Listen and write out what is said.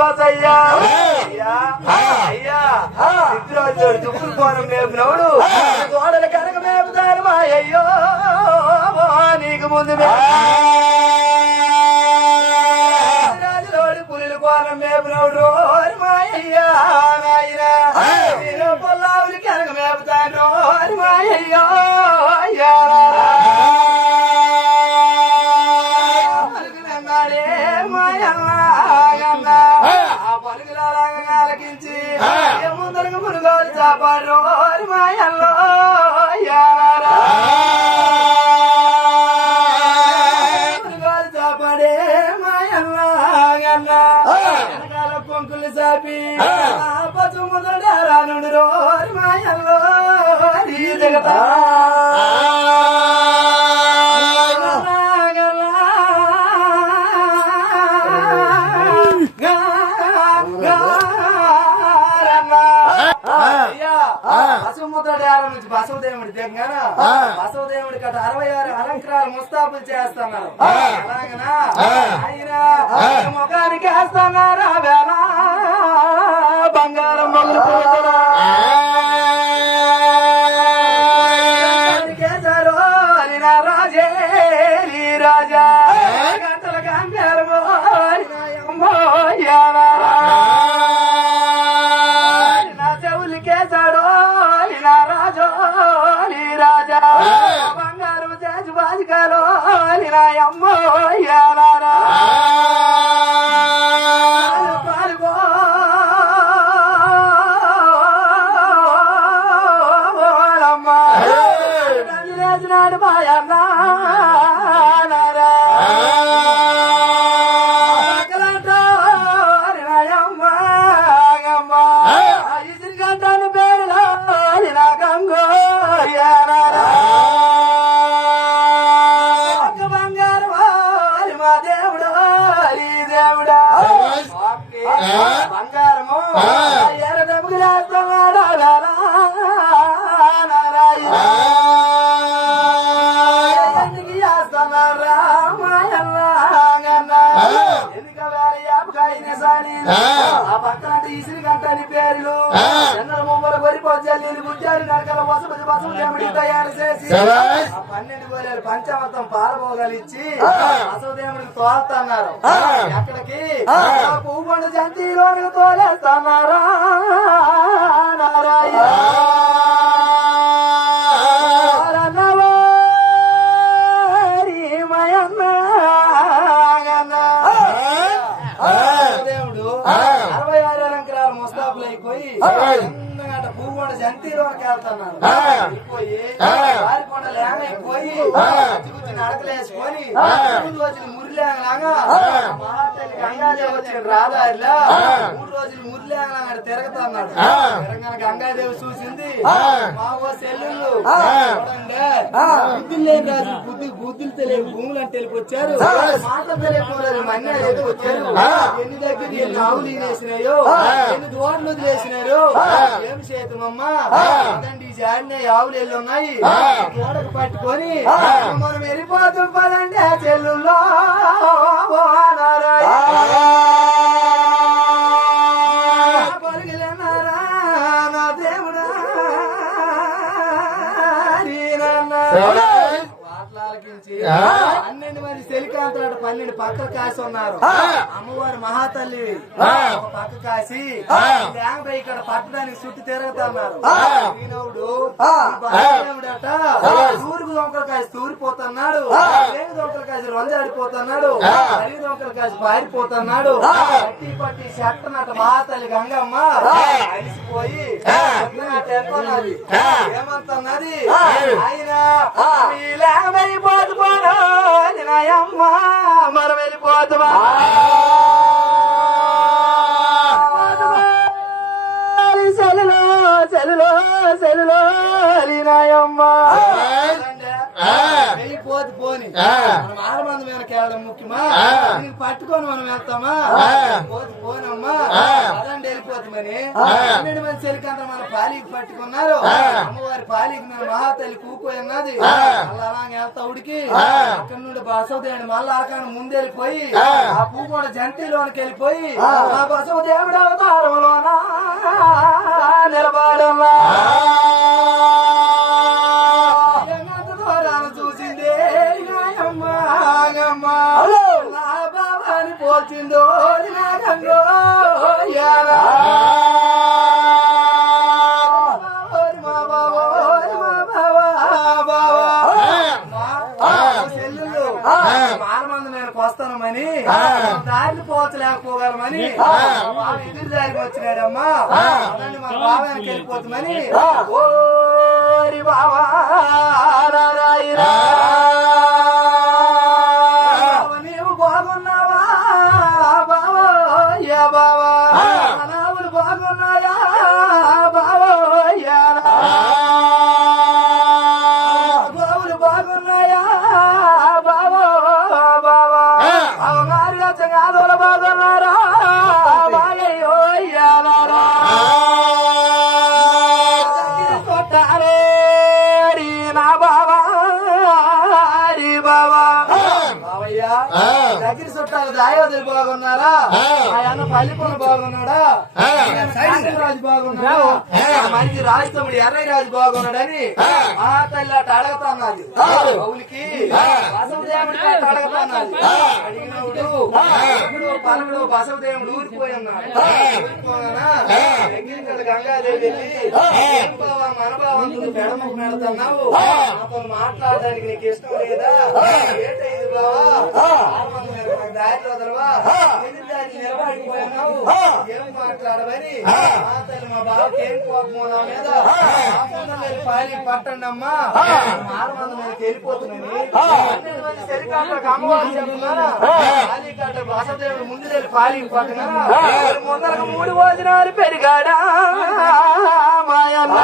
బసయ్యా అయ్యా ఇద్దరు దుప్పులు పోనం మేపునవుడు గోడలు కనుక మేపుతారు మా అయ్యో నీకు ముందు రాజులోడి పులిలు కోనం మేపునవుడు మా అయ్యా నాయన మీరు పొల్లావులు కనుక మేపుతాను మా అయ్యో అయ్యా ఆ పలుకులాలకించి ముందరకు మునుగోలు చాపాడు మాయల్లో మునుగోలు చాపాడే మాయల్లో వెనకాల కొంకులు చాపి పచ్చు ముందర రానుడు రోరి మాయల్లో దిగతా బసవముద్రడారం నుంచి బసవదేవుడి దగ్గర బసవదేవుడి కట 66 అలంకారాలు ముస్తాబులు చేస్తున్నారు అలాగనా ఆయన ముఖానికి వేస్తున్నారు వేళ బంగారం మొగులు కేసారు రాజే రాజా గంటల గంగారమో కేసాడు రాజో రాజా బంగారు చేసి బాజికాలో అమ్మో పాల్గో లేచినాడు మాయన్నా బంగారము ఎరదములేస్తున్నాడు ఎందుకు చేస్తున్నారు ఎందుకు ఆ పక్కన ఇసిరి గంటని పేర్లు చంద్ర ముమ్మల గొరిపోజల్లి గుజ్జారి నరకల వసపతి బసము దేవుడి తయారు చేసి 12 గోళాలు పంచమతం పాలబోగలిచ్చి బసవదేవుడికి తోలుతున్నారు ఎక్కడికి పువ్వు పండు జంతిలోనికి తోలేస్తున్నారా నారాయణ దేవుడు 66 అలంకారాలు ముస్తాబులు అయిపోయి పువ్వుకొండ జంతిలోకి వెళ్తున్నాడు పోయి వారికొండ లేమైపోయి నడకలేసుకొని వచ్చిన మురిలేలాగా మహాతల్లి గంగాదేవి వచ్చిన రాదారిలా 3 రోజులు మురిలేలాగా తిరుగుతున్నాడు తిరగన గంగాదేవి చూసింది మావో సెల్లుళ్ళు బుద్ధులు లేని రాజు బుద్ధులు తెలియదు భూములు అంటే వెళ్ళిపోచ్చారు మాట తెలియకపోలేదు మన్య వచ్చారు ఎన్ని దగ్గర ఎన్ని ఆవులు వేసినాయో ఎన్ని దోడ్లు వదిలేసినారు ఏం చేతమమ్మా అదండి ఈ జాడిన ఆవులు వెళ్ళి ఉన్నాయి గోడకు పట్టుకొని మనం వెళ్ళిపోతాం పదండి ఆ చెల్లుల్లో పరుగులన్నారా నా దేవుడా మాట్లాలకించి 12 మంది సెలికాంతరాడు 12 పక్కల కాసి ఉన్నారు అమ్మవారి మహాతల్లి ఒక పక్క కాసి లేకపోయి ఇక్కడ పట్టడానికి చుట్టూ తిరుగుతున్నారు ఈనవుడు దేవుడట తూరుకు దొంకలు కాసి తూరిపోతున్నాడు రేగు దొంకలు కాసి రొంజాడిపోతున్నాడు అరిగి దొంకలు కాసి పారిపోతున్నాడు పట్టి పట్టి చెట్టనట మహాతల్లి గంగమ్మ అలిసిపోయి ఏమంటున్నది ఆయన వెళ్ళిపోతుపోను నాయమ్మ మనం వెళ్ళిపోతుమా సెలులో సెలులో సెలులో నాయమ్మ వెళ్ళిపోతు పోని మనం ఆడమంది వెనక వెళ్ళడం ముఖ్యమా పట్టుకొని మనం వెళ్తామా పోతు పోనమ్మా అదండి వెళ్ళిపోతాం వెళ్ళిపోతామని 12 మంది చెలికాంత మన పాలికి పట్టుకున్నారు. అమ్మవారి పాలికి మన మహాతల్లి కూకోయి ఉన్నది. మళ్ళీ అలాగే వెళ్తా ఉడికి అక్కడి నుండి బసవదేవుడు మళ్ళీ ఆకాను ముందెళ్ళిపోయి ఆ పూ కూడా జంతిలోనికి వెళ్ళిపోయి ఆ బసవదేవుడు అవతారంలోన నిలబడమ్మా చూసిందే నా బాబాని పోల్చిందో నాగంగో వస్తానమని దారిని పోచలేకపోగలమని ఎదురు దారికి వచ్చినాడమ్మా మన బాబానికి వెళ్ళిపోతామని ఓరి బాబా నీవు బాగున్నావా బావో యా బావా నావులు బాగున్నాయా బావో బావులు బాగున్నాయా బావో బావా అవగారు చంగాదోల బాగున్నారా బాగయ్యో యారా కొట్టారే నా బావా బావా బావయ్యా దగ్గర చుట్టాలు దాయోదరి బాగున్నారా ఆయన పల్లిపొన బాగున్నాడా రాజు బాగున్నాడా మంచి రాజు తమ్ముడు ఎర్రయ్య రాజు బాగున్నాడని ఆ తల్లి అట్ట అడగతాన్నది అవులికి బసవదేవుడికి అట్ట అడగతాన్నది అడిగినప్పుడు పలువుడు బసవదేవుడు ఊరిపోయి ఉన్నాడు ఊరిపోగానా గంగాదేవి వెళ్ళి ఏం బావా మన బావంతుడు పెడమకు పెడుతున్నావు అతను మాట్లాడడానికి నీకు ఇష్టం లేదా ఏంటైంది బావా దారిలో వదలవా ఎదురు దారి నిలబడిపోయినావు ఏం మాట్లాడవని ఆ తల్లి మా బావకి ఏం కోపమో నా మీద పాలి పట్టండి అమ్మా 600 మందికి వెళ్ళిపోతున్నాయి అమ్మవారు చెప్తున్నారా పాలికాట బసవదేవుడు ముందు వెళ్ళి పాలికి పట్టగా ముందరకు 3 భోజనాలు పెరిగాడా మాయమ్మ